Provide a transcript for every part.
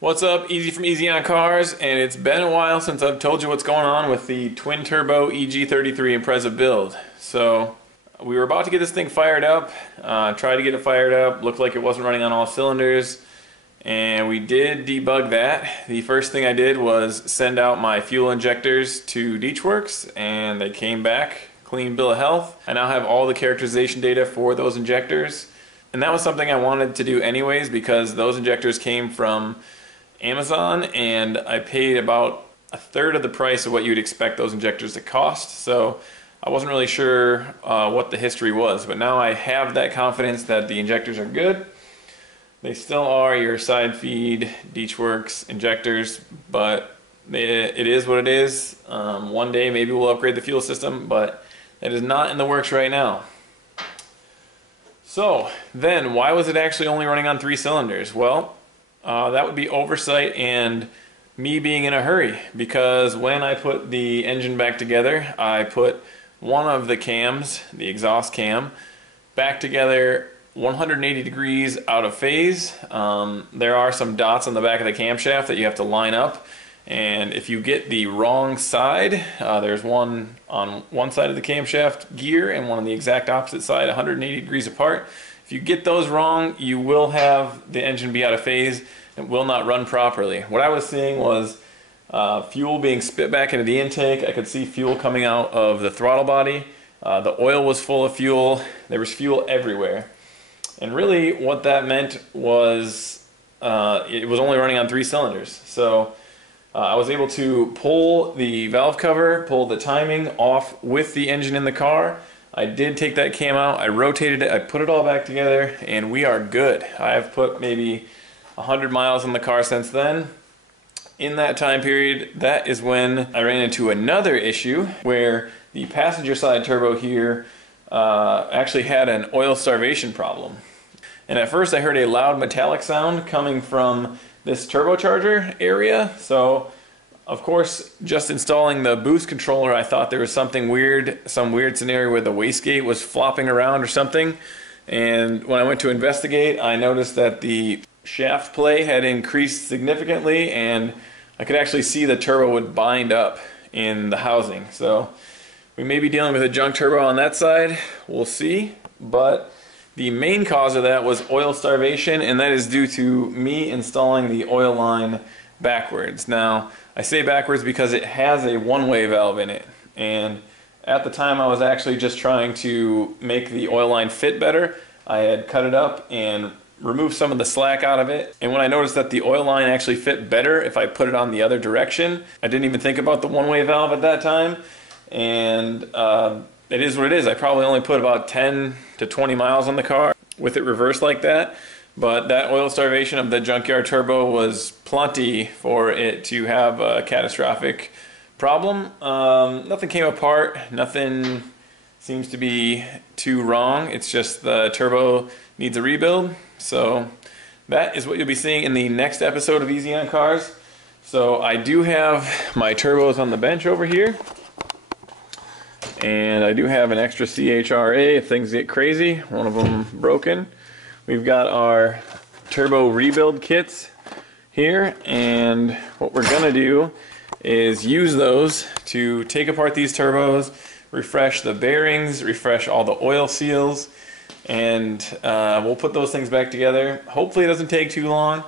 What's up, Easy from Easy on Cars, and it's been a while since I've told you what's going on with the Twin Turbo EG33 Impreza build. So we were about to get this thing fired up, tried to get it fired up, looked like it wasn't running on all cylinders, and we did debug that. The first thing I did was send out my fuel injectors to DeechWorks, and they came back, clean bill of health. I now have all the characterization data for those injectors, and that was something I wanted to do anyways because those injectors came from Amazon, and I paid about a third of the price of what you'd expect those injectors to cost, so I wasn't really sure what the history was, but now I have that confidence that the injectors are good. They still are your side feed DeechWorks injectors, but it is what it is. One day maybe we'll upgrade the fuel system, but that is not in the works right now. So then, why was it actually only running on 3 cylinders? Well, that would be oversight and me being in a hurry, because when I put the engine back together, I put one of the cams, the exhaust cam, back together 180 degrees out of phase. There are some dots on the back of the camshaft that you have to line up, and if you get the wrong side, there's one on one side of the camshaft gear and one on the exact opposite side, 180 degrees apart. If you get those wrong, you will have the engine be out of phase and will not run properly. What I was seeing was fuel being spit back into the intake. I could see fuel coming out of the throttle body. The oil was full of fuel. There was fuel everywhere. And really what that meant was it was only running on 3 cylinders. So I was able to pull the valve cover, pull the timing off with the engine in the car. I did take that cam out, I rotated it, I put it all back together, and we are good. I've put maybe 100 miles on the car since then. In that time period, that is when I ran into another issue where the passenger side turbo here actually had an oil starvation problem. And at first I heard a loud metallic sound coming from this turbocharger area, so of course, just installing the boost controller, I thought there was something weird, some weird scenario where the wastegate was flopping around or something. And when I went to investigate, I noticed that the shaft play had increased significantly, and I could actually see the turbo would bind up in the housing. So we may be dealing with a junk turbo on that side, we'll see. But the main cause of that was oil starvation, and that is due to me installing the oil line backwards. Now, I say backwards because it has a one-way valve in it, and at the time I was actually just trying to make the oil line fit better. I had cut it up and removed some of the slack out of it, and when I noticed that the oil line actually fit better if I put it on the other direction, I didn't even think about the one-way valve at that time, and it is what it is. I probably only put about 10 to 20 miles on the car with it reversed like that. But that oil starvation of the junkyard turbo was plenty for it to have a catastrophic problem. Nothing came apart, nothing seems to be too wrong. It's just the turbo needs a rebuild. So that is what you'll be seeing in the next episode of Easy on Cars. So I do have my turbos on the bench over here. And I do have an extra CHRA if things get crazy. One of them broken. We've got our turbo rebuild kits here, and what we're going to do is use those to take apart these turbos, refresh the bearings, refresh all the oil seals, and we'll put those things back together. Hopefully it doesn't take too long,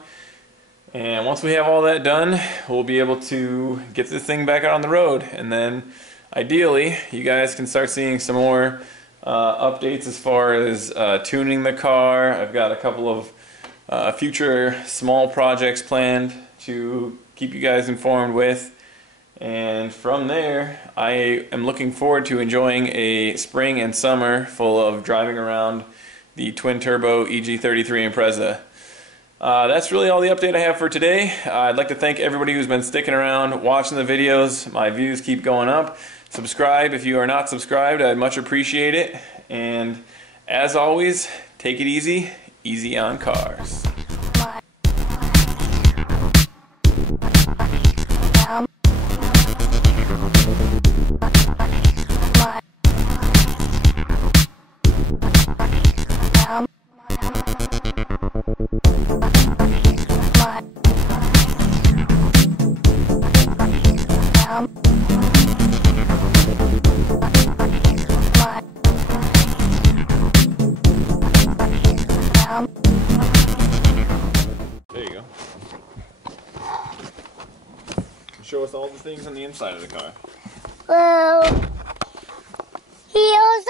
and once we have all that done, we'll be able to get this thing back out on the road, and then ideally you guys can start seeing some more updates as far as tuning the car. I've got a couple of future small projects planned to keep you guys informed with, and from there I am looking forward to enjoying a spring and summer full of driving around the Twin Turbo EG33 Impreza. That's really all the update I have for today. I'd like to thank everybody who's been sticking around, watching the videos. My views keep going up. Subscribe if you are not subscribed. I'd much appreciate it. And as always, take it easy. Easy on cars. There you go. Show us all the things on the inside of the car. Well, here's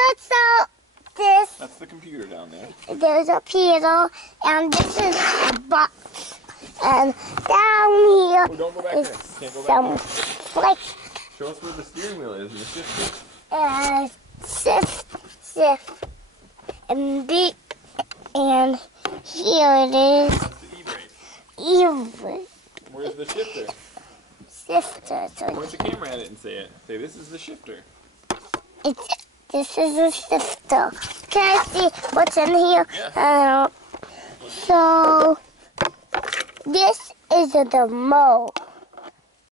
this. That's the computer down there. There's a pedal, and this is a box. And down here Oh, don't go back is there. Can't go back some there. flicks Show us where the steering wheel is and the shifter. and shift and beep. And here it is. That's the e-brake. Even Where's the shifter? shifter. So Point the camera at it and say it. Say, this is the shifter. this is a shifter. Can I see what's in here? Yeah. So this is the remote.